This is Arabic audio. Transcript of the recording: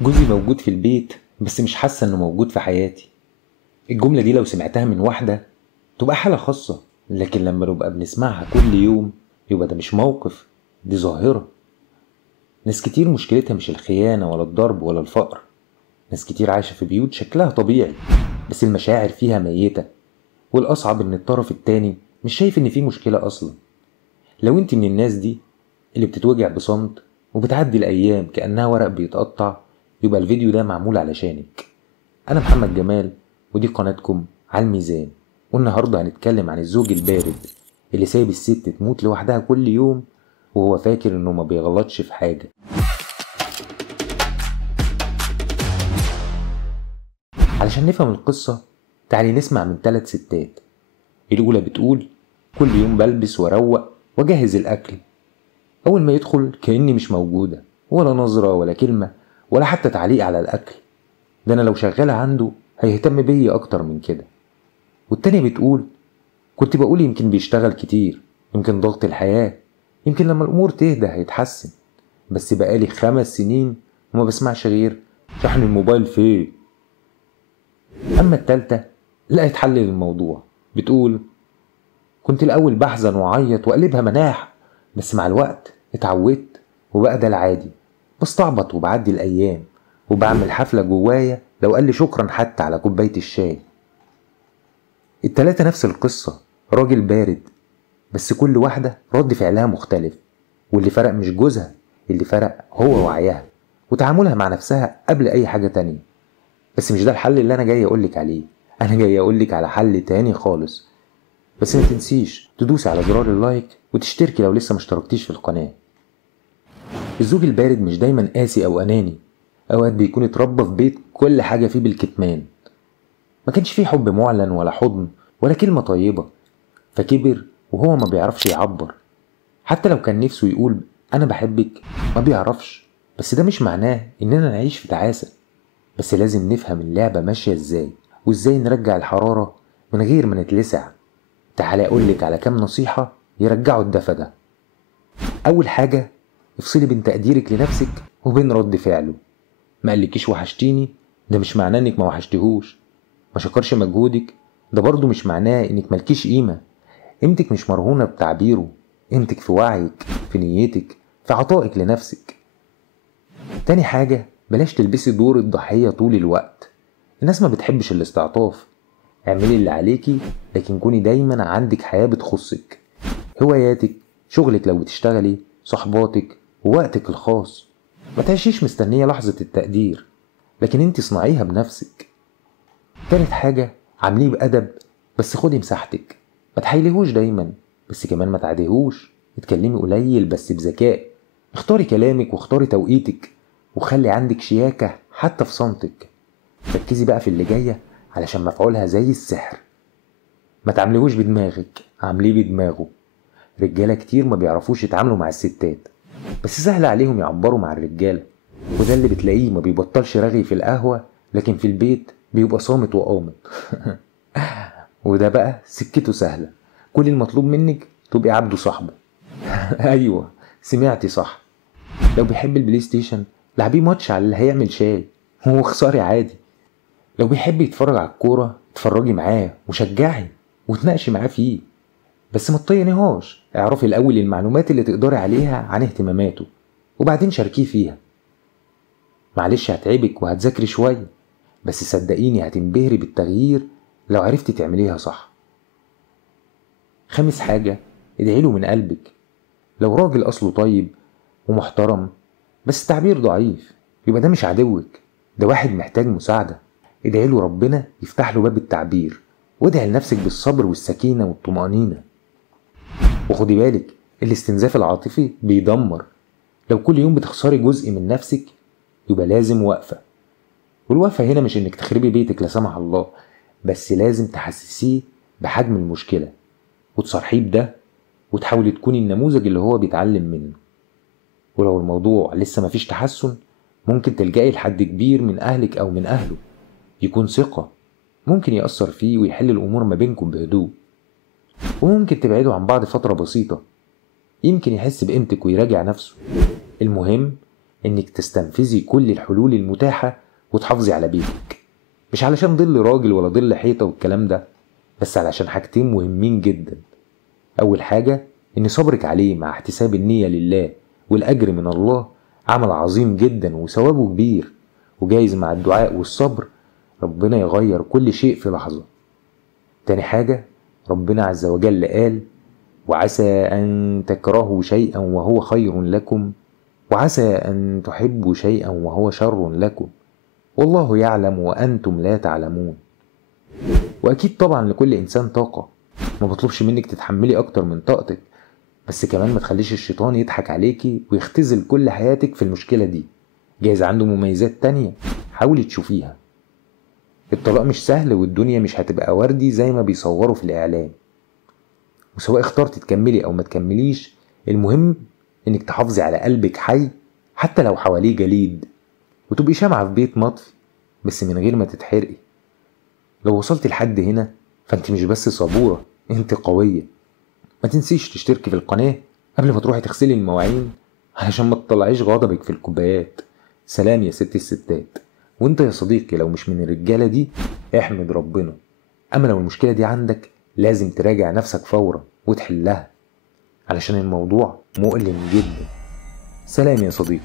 جوزي موجود في البيت بس مش حاسة انه موجود في حياتي. الجملة دي لو سمعتها من واحدة تبقى حالة خاصة، لكن لما نبقى بنسمعها كل يوم يبقى ده مش موقف، دي ظاهرة. ناس كتير مشكلتها مش الخيانة ولا الضرب ولا الفقر. ناس كتير عايشة في بيوت شكلها طبيعي بس المشاعر فيها ميتة، والأصعب ان الطرف التاني مش شايف ان في مشكلة أصلا. لو انت من الناس دي اللي بتتوجع بصمت وبتعدي الأيام كأنها ورق بيتقطع، يبقى الفيديو ده معمول علشانك. أنا محمد جمال ودي قناتكم على الميزان، والنهاردة هنتكلم عن الزوج البارد اللي سايب الست تموت لوحدها كل يوم وهو فاكر انه ما بيغلطش في حاجة. علشان نفهم القصة تعالي نسمع من 3 ستات. الأولى بتقول: كل يوم بلبس وأروق وأجهز الأكل، أول ما يدخل كأني مش موجودة، ولا نظرة ولا كلمة ولا حتى تعليق على الأكل. ده أنا لو شغالة عنده هيهتم بيا أكتر من كده. والتانية بتقول: كنت بقول يمكن بيشتغل كتير، يمكن ضغط الحياة، يمكن لما الأمور تهدى هيتحسن، بس بقالي 5 سنين وما بسمعش غير شحن الموبايل فيه. أما التالتة لقيت حل للموضوع، بتقول: كنت الأول بحزن وأعيط وأقلبها مناح، بس مع الوقت اتعودت وبقى ده العادي. بستعبط وبعدي الأيام وبعمل حفلة جوايا لو قال لي شكرا حتى على كوباية الشاي. التلاتة نفس القصة، راجل بارد، بس كل واحدة رد فعلها مختلف. واللي فرق مش جوزها، اللي فرق هو وعيها وتعاملها مع نفسها قبل أي حاجة تانية. بس مش ده الحل اللي أنا جاي أقولك عليه، أنا جاي أقولك على حل تاني خالص. بس ما تنسيش تدوسي على زرار اللايك وتشتركي لو لسه مشتركتيش في القناة. الزوج البارد مش دايما قاسي أو أناني، أوقات بيكون اتربى في بيت كل حاجة فيه بالكتمان. ما كانش فيه حب معلن ولا حضن ولا كلمة طيبة، فكبر وهو ما بيعرفش يعبر. حتى لو كان نفسه يقول أنا بحبك ما بيعرفش. بس ده مش معناه إننا نعيش في تعاسة، بس لازم نفهم اللعبة ماشية إزاي وإزاي نرجع الحرارة من غير ما نتلسع. تعالى أقولك على كام نصيحة يرجعوا الدفى ده. أول حاجة، افصلي بين تقديرك لنفسك وبين رد فعله. ما قالكيش وحشتيني ده مش معناه انك ما وحشتهوش. ما شكرش مجهودك ده برضو مش معناه انك ملكيش قيمة. قيمتك مش مرهونة بتعبيره، قيمتك في وعيك، في نيتك، في عطائك لنفسك. تاني حاجة، بلاش تلبسي دور الضحية طول الوقت. الناس ما بتحبش الاستعطاف. اعملي اللي عليكي، لكن كوني دايما عندك حياة بتخصك، هواياتك، شغلك لو بتشتغلي، صحباتك، ووقتك الخاص. ما تعيشيش مستنية لحظة التقدير، لكن انت صنعيها بنفسك. تالت حاجة، عامليه بأدب بس خدي مساحتك. ما تحايليهوش دايما بس كمان ما تعديهوش. اتكلمي قليل بس بذكاء. اختاري كلامك واختاري توقيتك، وخلي عندك شياكة حتى في صمتك. ركزي بقى في اللي جاية علشان مفعولها زي السحر. ما تعمليهوش بدماغك، عامليه بدماغه. رجالة كتير ما بيعرفوش يتعاملوا مع الستات، بس سهل عليهم يعبروا مع الرجالة. وده اللي بتلاقيه ما بيبطلش رغي في القهوة، لكن في البيت بيبقى صامت وقامت. وده بقى سكته سهلة، كل المطلوب منك تبقي عبده صاحبه. ايوه سمعتي صح. لو بيحب البلاي ستيشن لعبيه ماتش على اللي هيعمل شاي، هو خساري عادي. لو بيحب يتفرج على الكورة اتفرجي معاه وشجعي وتناقشي معاه فيه، بس ما تطينيهاش. اعرفي الاول المعلومات اللي تقدري عليها عن اهتماماته وبعدين شاركيه فيها. معلش هتعبك وهتذاكري شوية، بس صدقيني هتنبهري بالتغيير لو عرفتي تعمليها صح. خامس حاجة، ادعيله من قلبك. لو راجل اصله طيب ومحترم بس تعبير ضعيف، يبقى ده مش عدوك، ده واحد محتاج مساعدة. ادعيله ربنا يفتح له باب التعبير، وادعي لنفسك بالصبر والسكينة والطمأنينة. وخدي بالك، الاستنزاف العاطفي بيدمر. لو كل يوم بتخسري جزء من نفسك يبقى لازم وقفة. والوقفة هنا مش انك تخربي بيتك لا سمح الله، بس لازم تحسسيه بحجم المشكلة وتصرحيه بده، وتحاولي تكوني النموذج اللي هو بيتعلم منه. ولو الموضوع لسه مفيش تحسن، ممكن تلجأي لحد كبير من أهلك أو من أهله يكون ثقة، ممكن يأثر فيه ويحل الأمور ما بينكم بهدوء. وممكن تبعدوا عن بعض فترة بسيطة، يمكن يحس بقيمتك ويراجع نفسه. المهم انك تستنفذي كل الحلول المتاحة وتحافظي على بيتك، مش علشان ظل راجل ولا ظل حيطة والكلام ده، بس علشان حاجتين مهمين جدا. اول حاجة ان صبرك عليه مع احتساب النية لله والاجر من الله عمل عظيم جدا وثوابه كبير، وجايز مع الدعاء والصبر ربنا يغير كل شيء في لحظة. تاني حاجة، ربنا عز وجل قال: وعسى أن تكرهوا شيئا وهو خير لكم، وعسى أن تحبوا شيئا وهو شر لكم، والله يعلم وأنتم لا تعلمون. وأكيد طبعا لكل إنسان طاقة، ما بطلبش منك تتحملي أكتر من طاقتك، بس كمان ما تخليش الشيطان يضحك عليكي ويختزل كل حياتك في المشكلة دي. جايز عنده مميزات تانية، حاولي تشوفيها. الطلاق مش سهل والدنيا مش هتبقى وردي زي ما بيصوروا في الإعلام، وسواء اخترتي تكملي أو ما تكمليش، المهم إنك تحافظي على قلبك حي حتى لو حواليه جليد، وتبقي شمعة في بيت مطفي بس من غير ما تتحرقي. لو وصلتي لحد هنا فانت مش بس صبورة، انت قوية. ما تنسيش تشتركي في القناة قبل ما تروحي تغسلي المواعين علشان ما تطلعيش غضبك في الكوبايات. سلام يا ست الستات. وانت يا صديقي لو مش من الرجالة دي احمد ربنا، اما لو المشكلة دي عندك لازم تراجع نفسك فورا وتحلها، علشان الموضوع مؤلم جدا. سلام يا صديقي.